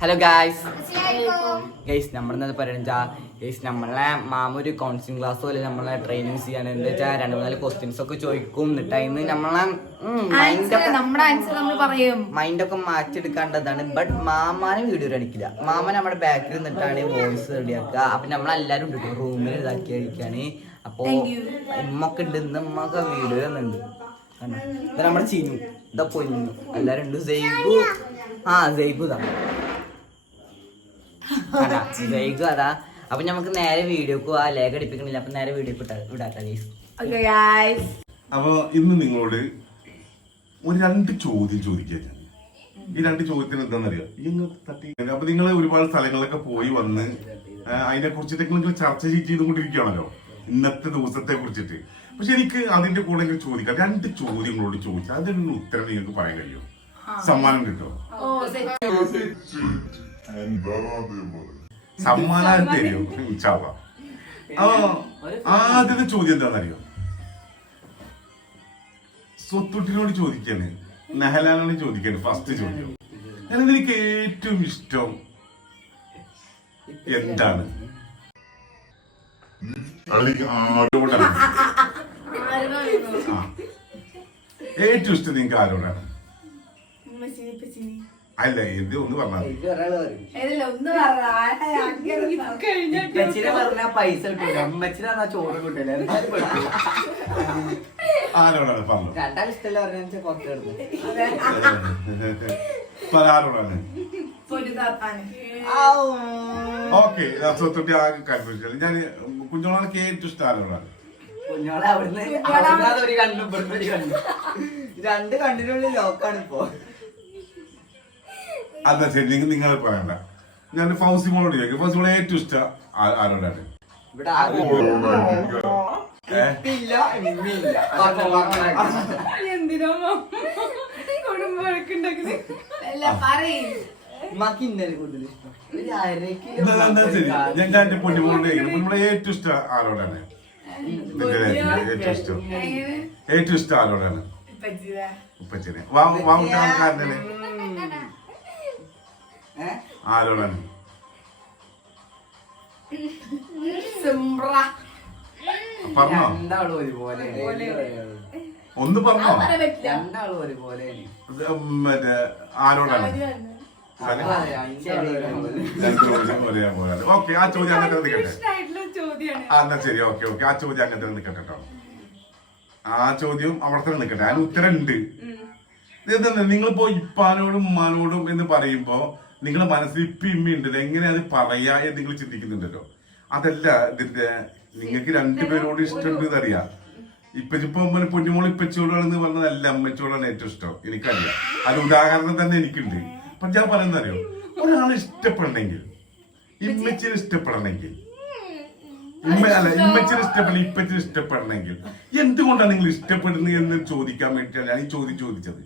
Hello guys guys നമ്മളെന്നത് പറയുക guys നമ്മളെ മാമൊരു counselling class പോലെ നമ്മളെ ട്രെയിനിങ് ചെയ്യാണ് എന്താ വെച്ചാൽ രണ്ട് മൂന്നാൽ ക്വസ്റ്റ്യൻസ് ഒക്കെ ചോദിക്കും. എന്നിട്ട് അതിന് നമ്മളെ മൈൻഡൊക്കെ നമ്മുടെ ആൻസർ നമ്മൾ പറയും. മൈൻഡ് ഒക്കെ മാറ്റിയെടുക്കേണ്ടതാണ് ബട്ട് മാമാനെ വീഡിയോ അടിക്കില്ല മാമ നമ്മുടെ ബാക്കിൽ നിന്നിട്ടാണ് വോയിസ് റെഡിയാക്കുക അപ്പൊ നമ്മളെല്ലാരും ഉണ്ട് റൂമിൽ ഇതാക്കി കഴിക്കാണ് അപ്പോ ഉമ്മൊക്കെ ഉണ്ട് ഇന്ന് ഉമ്മൊക്കെ വീഡിയോ തന്നുണ്ട്? ഇത് നമ്മുടെ ചീനു ഇതാ പൊന്നു. എല്ലാരും ഉണ്ട്. ജയ്ബു ആ ജയ്ബു ഇതാ. ജയ്ബു അതാ അപ്പൊ നമുക്ക് നേരെ വീഡിയോക്ക് ആ ലേഖ അടിപ്പിക്കണില്ല അപ്പൊ നേരെ വീഡിയോ വിടാത്ത അപ്പൊ ഇന്ന് നിങ്ങളോട് ഒരു രണ്ട് ചോദ്യം ചോദിക്കാൻ ഞാൻ. ഈ രണ്ട് ചോദ്യത്തിന് എന്താണെന്നറിയാം നിങ്ങൾ തട്ടി അപ്പൊ നിങ്ങൾ ഒരുപാട് സ്ഥലങ്ങളിലൊക്കെ പോയി വന്ന് അതിനെ കുറിച്ചിട്ടൊക്കെ നിങ്ങൾ ചർച്ച ചെയ്തുകൊണ്ടിരിക്കുകയാണല്ലോ ഇന്നത്തെ ദിവസത്തെ കുറിച്ചിട്ട്. പക്ഷെ എനിക്ക് അതിന്റെ കൂടെ ചോദിക്കാം. രണ്ട് ചോദ്യങ്ങളോട് ചോദിച്ചാൽ അതിനുള്ള ഉത്തരം നിങ്ങൾക്ക് പറയാൻ കഴിയുമോ? സമ്മാനം കിട്ടുമോ? സമ്മാനം തരും? ഇൻഷാല്ലാ. അപ്പൊ ആദ്യത്തെ ചോദ്യം എന്താണെന്നറിയോ? സ്വത്തുട്ടിനോട് ചോദിക്കാണ്. നെഹലാനോട് ചോദിക്കാണ് ഫസ്റ്റ് ചോദ്യം. ഞാൻ എനിക്ക് ഏറ്റവും ഇഷ്ടം എന്താണ്? ആരോടാണ്. ഏറ്റവും ഇഷ്ടം നിങ്ങൾക്ക് ആരോടാണ്? അല്ല ഇത് ഒന്ന് പറഞ്ഞാൽ പറഞ്ഞാ പൈസ കിട്ടില്ല അമ്മച്ചിനെ പറഞ്ഞാ ചോറ് കിട്ടില്ല ആരോടാണ് പറഞ്ഞു രണ്ടാം ഇഷ്ടമല്ല പറഞ്ഞാൽ പുറത്ത് കിടന്നു. പറ ആരോടാണ്? ഒരു താത്താന്. ഓക്കെ സ്വത്തുട്ടി ആകെ കൺഫ്യൂഷൻ. ഞാൻ കുഞ്ഞോളാർക്ക് ഏറ്റവും ഇഷ്ടം ആരോടാണ്? കുഞ്ഞോളെ അവിടുന്ന് ഒരു കണ്ണു രണ്ട് കണ്ണിനുള്ളിൽ ലോക്കാണ് ഇപ്പോ. അതാ ശരി നിങ്ങൾ നിങ്ങൾ പറയണ്ട. ഞാൻ ഫൗസി മോളോട് ചോദിക്കും. ഫൗസിമോളെ ഏറ്റവും ഇഷ്ടം ആരോടാണ്? ഞാൻ എന്റെ പൊന്നിമോളുടെ പൊന്നിമോളെ ഏറ്റവും ഇഷ്ടം ആരോടാണ്? ഏറ്റവും ഇഷ്ടം. ഏറ്റവും ഇഷ്ടം ആരോടാണ്? ഉപ്പച്ചനെ. വാ വാമുട്ടാൾക്കാരനെ ഏ? പറഞ്ഞോ? രണ്ടാളും ഒരുപോലെ. ഒന്ന് പറഞ്ഞോ? രണ്ടാളും ഒരുപോലെ. മറ്റേ ആരോടാണ് ഓക്കെ ആ ചോദ്യം അങ്ങനെ നിൽക്കട്ടെ എന്നാ ശരി. Okay okay. ആ ചോദ്യം അങ്ങനെ നിൽക്കട്ടെ കേട്ടോ. ആ ചോദ്യം അവിടെ തന്നെ നിൽക്കട്ടെ. അതിന് ഉത്തരം ഉണ്ട് ഇതെന്താ? നിങ്ങളിപ്പോ ഇപ്പാനോടും ഉമ്മാനോടും എന്ന് പറയുമ്പോ നിങ്ങളുടെ മനസ്സിൽ ഇപ്പി ഇമ്മി ഉണ്ട്. എങ്ങനെ അത് പറയാ എന്ന് നിങ്ങൾ ചിന്തിക്കുന്നുണ്ടല്ലോ. അതല്ല ഇതിന്റെ നിങ്ങൾക്ക് രണ്ടുപേരോട് ഇഷ്ടമുണ്ട് അറിയാം. ഇപ്പച്ചിപ്പം പൊന്നുമോൾ ഇപ്പച്ചോടാണെന്ന് പറഞ്ഞതല്ല അമ്മച്ചോടാണ് ഏറ്റവും ഇഷ്ടം. എനിക്കറിയാം. അത് ഉദാഹരണം തന്നെ എനിക്കുണ്ട്. അപ്പൊ ഞാൻ പറയുന്നറിയോ ഒരാളെ ഇഷ്ടപ്പെടണമെങ്കിൽ ഇമ്മച്ചിനെ ഇഷ്ടപ്പെടണമെങ്കിൽ അല്ല ഇമ്മച്ചിന് ഇഷ്ടപ്പെടണം ഇപ്പച്ചിന് ഇഷ്ടപ്പെടണമെങ്കിൽ എന്തുകൊണ്ടാണ് നിങ്ങൾ ഇഷ്ടപ്പെടുന്നത് എന്ന് ചോദിക്കാൻ വേണ്ടിയിട്ടാണ് ഞാൻ ഈ ചോദ്യം ചോദിച്ചത്.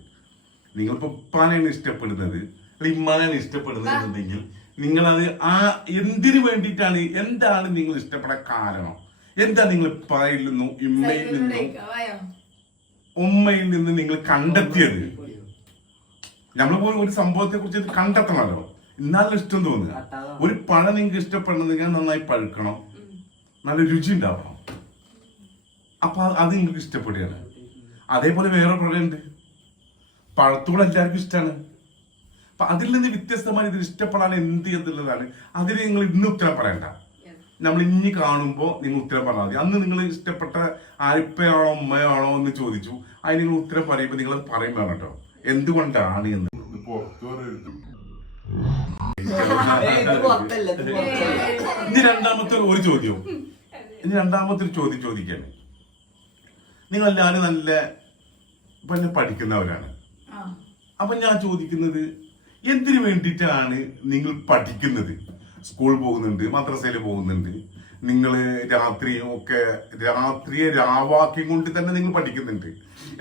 നിങ്ങളിപ്പോ ഉപ്പാനെയാണ് ഇഷ്ടപ്പെടുന്നത്. അല്ലെങ്കിൽ ഇഷ്ടപ്പെടുന്നുണ്ടെങ്കിൽ നിങ്ങൾ അത് നിങ്ങളത് ആ എന്തിനു വേണ്ടിയിട്ടാണ് എന്താണ് നിങ്ങൾ ഇഷ്ടപ്പെടാൻ കാരണം? എന്താ നിങ്ങൾ ഉപ്പായിൽ നിന്നും? ഇമ്മയിൽ നിന്നും ഉമ്മയിൽ നിന്ന് നിങ്ങൾ കണ്ടെത്തിയത്? നമ്മളിപ്പോ ഒരു സംഭവത്തെ കുറിച്ച് കണ്ടെത്തണമല്ലോ. എന്നാലും ഇഷ്ടം തോന്നുക? ഒരു പഴം നിങ്ങൾക്ക് ഇഷ്ടപ്പെടണമെങ്കിൽ നന്നായി പഴുക്കണം. നല്ല രുചി ഉണ്ടാവണം. അപ്പൊ അത് അത് നിങ്ങൾക്ക് ഇഷ്ടപ്പെടുകയാണ്. അതേപോലെ വേറെ പഴമുണ്ട് പഴത്തോട് എല്ലാവർക്കും ഇഷ്ടമാണ് അപ്പൊ അതിൽ നിന്ന് വ്യത്യസ്തമായി ഇതിൽ ഇഷ്ടപ്പെടാൻ എന്ത് എന്നുള്ളതാണ്. അതിന് നിങ്ങൾ ഇന്ന് ഉത്തരം പറയണ്ട. നമ്മൾ ഇനി കാണുമ്പോൾ നിങ്ങൾ ഉത്തരം പറഞ്ഞാൽ മതി. അന്ന് നിങ്ങൾ ഇഷ്ടപ്പെട്ട ആരിപ്പയാണോ ഉമ്മയാണോ എന്ന് ചോദിച്ചു. അതിന് നിങ്ങൾ ഉത്തരം പറയുമ്പോൾ നിങ്ങൾ പറയും വേണം കേട്ടോ. എന്തുകൊണ്ടാണ് എന്ന്. ഇനി രണ്ടാമത്തെ ഒരു ചോദ്യം. ഇനി രണ്ടാമത്തെ ഒരു ചോദ്യം ചോദിക്കാണ്. നിങ്ങൾ എല്ലാവരും നല്ല പിന്നെ പഠിക്കുന്നവരാണ്. അപ്പൊ ഞാൻ ചോദിക്കുന്നത് എന്തിനു വേണ്ടിയിട്ടാണ് നിങ്ങൾ പഠിക്കുന്നത്? സ്കൂൾ പോകുന്നുണ്ട് മദ്രസയിൽ പോകുന്നുണ്ട്. നിങ്ങൾ രാത്രി ഒക്കെ രാത്രിയെ രാവാക്കി കൊണ്ട് തന്നെ നിങ്ങൾ പഠിക്കുന്നുണ്ട്.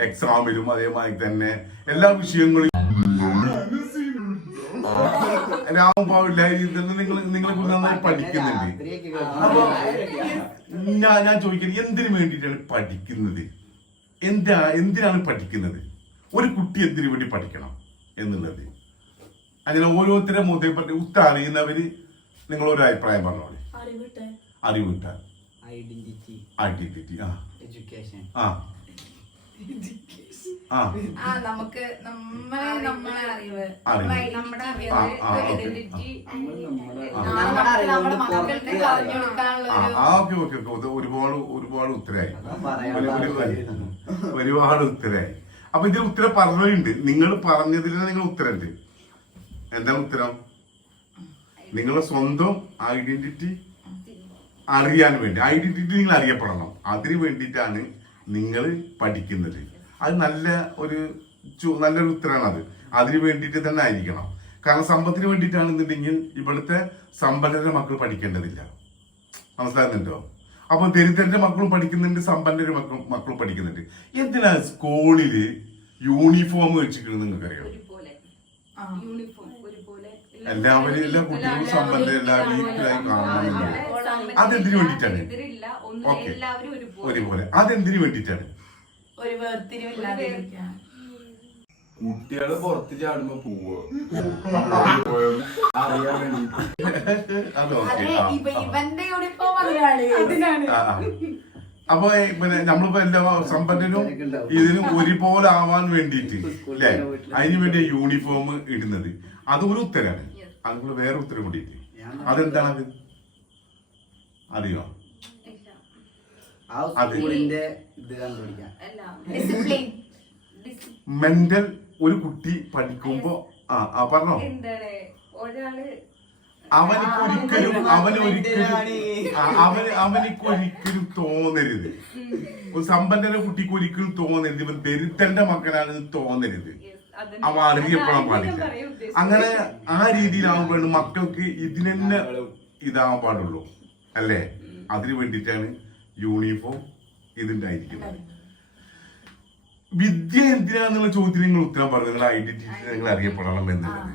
എക്സാമിലും അതേമാതിരി തന്നെ എല്ലാ വിഷയങ്ങളും രാവുമ്പാവില്ല ഇതെല്ലാം നിങ്ങൾ നിങ്ങൾ നന്നായി പഠിക്കുന്നുണ്ട്. ഞാൻ ഞാൻ ചോദിക്കുന്നത് എന്തിനു വേണ്ടിയിട്ടാണ് പഠിക്കുന്നത്? എന്താ എന്തിനാണ് പഠിക്കുന്നത്? ഒരു കുട്ടി എന്തിനു വേണ്ടി പഠിക്കണം എന്നുള്ളത്. അങ്ങനെ ഓരോരുത്തരെ പറ്റി ഉത്തരം അറിയുന്നവര് നിങ്ങൾ ഒരു അഭിപ്രായം പറഞ്ഞോളി. അറിവിട്ട. ഐഡന്റിറ്റി ഐഡന്റിറ്റി ആ. എഡ്യൂക്കേഷൻ ആ. ആ. ആ നമുക്ക് നമ്മളെ നമ്മളെ അറിവ്. നമ്മുടെ ഒരുപാട് ഒരുപാട് ഉത്തരായി. ഒരുപാട് ഉത്തരായി. അപ്പൊ ഇതിൽ ഉത്തരം പറഞ്ഞുണ്ട് നിങ്ങൾ പറഞ്ഞതിൽ നിങ്ങൾ ഉത്തരണ്ട് എന്താണ് ഉത്തരം? നിങ്ങളെ സ്വന്തം ഐഡന്റിറ്റി അറിയാൻ വേണ്ടി. ഐഡന്റിറ്റി നിങ്ങൾ അറിയപ്പെടണം. അതിന് വേണ്ടിയിട്ടാണ് നിങ്ങൾ പഠിക്കുന്നത്. അത് നല്ല ഒരു നല്ലൊരു ഉത്തരമാണ് അത്. അതിന് വേണ്ടിയിട്ട് തന്നെ ആയിരിക്കണം. കാരണം സമ്പത്തിന് വേണ്ടിയിട്ടാണെന്നുണ്ടെങ്കിൽ ഇവിടുത്തെ സമ്പന്നരുടെ മക്കൾ പഠിക്കേണ്ടതില്ല. മനസ്സിലാകുന്നുണ്ടോ? അപ്പൊ ദരിദ്രന്റെ മക്കളും പഠിക്കുന്നുണ്ട് സമ്പന്നരുടെ മക്കളും മക്കളും പഠിക്കുന്നുണ്ട്. എന്തിനാ സ്കൂളിൽ യൂണിഫോം വെച്ചിരിക്കുന്നത് നിങ്ങൾക്കറിയാം. യൂണിഫോം എല്ലാവരും എല്ലാ കുട്ടികളും സംബന്ധം എല്ലാവരും ഈക്വലായി കാണണമെന്നില്ല അതെന്തിനു വേണ്ടിട്ടാണ് ഓക്കെ. എല്ലാവരും ഒരുപോലെ. ഒരുപോലെ. അതെന്തിനു വേണ്ടിട്ടാണ് കുട്ടികൾ പുറത്ത് ചാടുമ്പോ പോവോ? അറിയാൻ വേണ്ടി അത് ഓക്കെ അപ്പൊ പിന്നെ നമ്മളിപ്പോ എല്ലാ സമ്പന്നനും ഇതിനും ഒരുപോലെ ആവാൻ വേണ്ടിയിട്ട് അല്ലേ അതിനു വേണ്ടി യൂണിഫോം ഇടുന്നത്. അത് ഒരു ഉത്തരാണ്. അതുപോലെ വേറെ ഉത്തരം കൂടി അതെന്താണ് അത്? അറിയോ മെന്റൽ ഒരു കുട്ടി പഠിക്കുമ്പോ ആ ആ പറഞ്ഞോ. അവനിക്ക് ഒരിക്കലും അവന് ഒരിക്കലും ആ, അവന് അവനിക്ക് ഒരിക്കലും തോന്നരുത്. ഒരു സമ്പന്നന്റെ കുട്ടിക്ക് ഒരിക്കലും തോന്നരുത്. ഇവൻ ദരിദ്രന്റെ മകനാണെന്ന് തോന്നരുത്. അതിന് അവ അറിയപ്പെടാൻ പാടില്ല അങ്ങനെ ആ രീതിയിലാവുമ്പോഴാണ് മക്കൾക്ക് ഇതിന് തന്നെ ഇതാവാൻ പാടുള്ളൂ. അല്ലേ? അതിനു വേണ്ടിയിട്ടാണ് യൂണിഫോം ഇതുണ്ടായിരിക്കുന്നത് വിദ്യ എന്തിനാന്നുള്ള ചോദ്യത്തിന് നിങ്ങൾ ഉത്തരം പറഞ്ഞു നിങ്ങൾ ഐഡന്റിറ്റി നിങ്ങൾ അറിയപ്പെടണം എന്നുള്ളത്.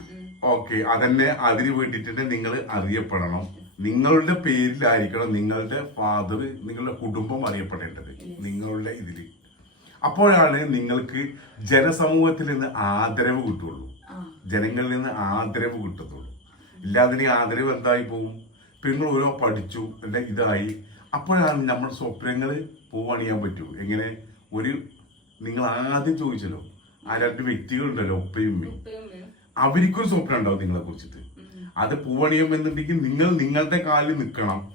ഓക്കെ അതന്നെ അതിന് വേണ്ടിയിട്ട് തന്നെ നിങ്ങൾ അറിയപ്പെടണം. നിങ്ങളുടെ പേരിലായിരിക്കണം നിങ്ങളുടെ ഫാദർ നിങ്ങളുടെ കുടുംബം അറിയപ്പെടേണ്ടത്. നിങ്ങളുടെ ഇതിൽ. അപ്പോഴാണ് നിങ്ങൾക്ക് ജനസമൂഹത്തിൽ നിന്ന് ആദരവ് കിട്ടുള്ളൂ. ജനങ്ങളിൽ നിന്ന് ആദരവ് കിട്ടത്തുള്ളൂ. ഇല്ലാതെ ആദരവ് എന്തായി പോകും നിങ്ങൾ ഓരോ പഠിച്ചു അല്ലെ ഇതായി. അപ്പോഴാണ് നമ്മുടെ സ്വപ്നങ്ങൾ പൂവണിയാൻ പറ്റൂ. എങ്ങനെ? ഒരു നിങ്ങൾ ആദ്യം ചോദിച്ചല്ലോ ആ രണ്ട് വ്യക്തികളുണ്ടല്ലോ ഒപ്പയും ഉമ്മയും. ഉപ്പയും ഉമ്മയും. അവർക്കൊരു സ്വപ്നം ഉണ്ടാവും നിങ്ങളെ കുറിച്ചിട്ട്. അത് പൂവണിയം എന്നുണ്ടെങ്കിൽ നിങ്ങൾ നിങ്ങളുടെ കാലിൽ നിൽക്കണം.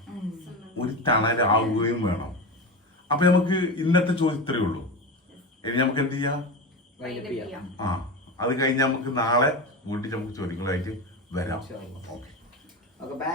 ഒരു തണലാവുകയും വേണം. അപ്പൊ നമുക്ക് ഇന്നത്തെ ചോദ്യം ഇത്രയേ ഉള്ളൂ. ഇനി നമുക്ക് എന്ത് ചെയ്യാം. ആ അത് കഴിഞ്ഞ് നമുക്ക് നാളെ വീട്ടിൽ നമുക്ക് ചോദ്യങ്ങളായിട്ട് വരാം. ഓക്കെ. Okay bye.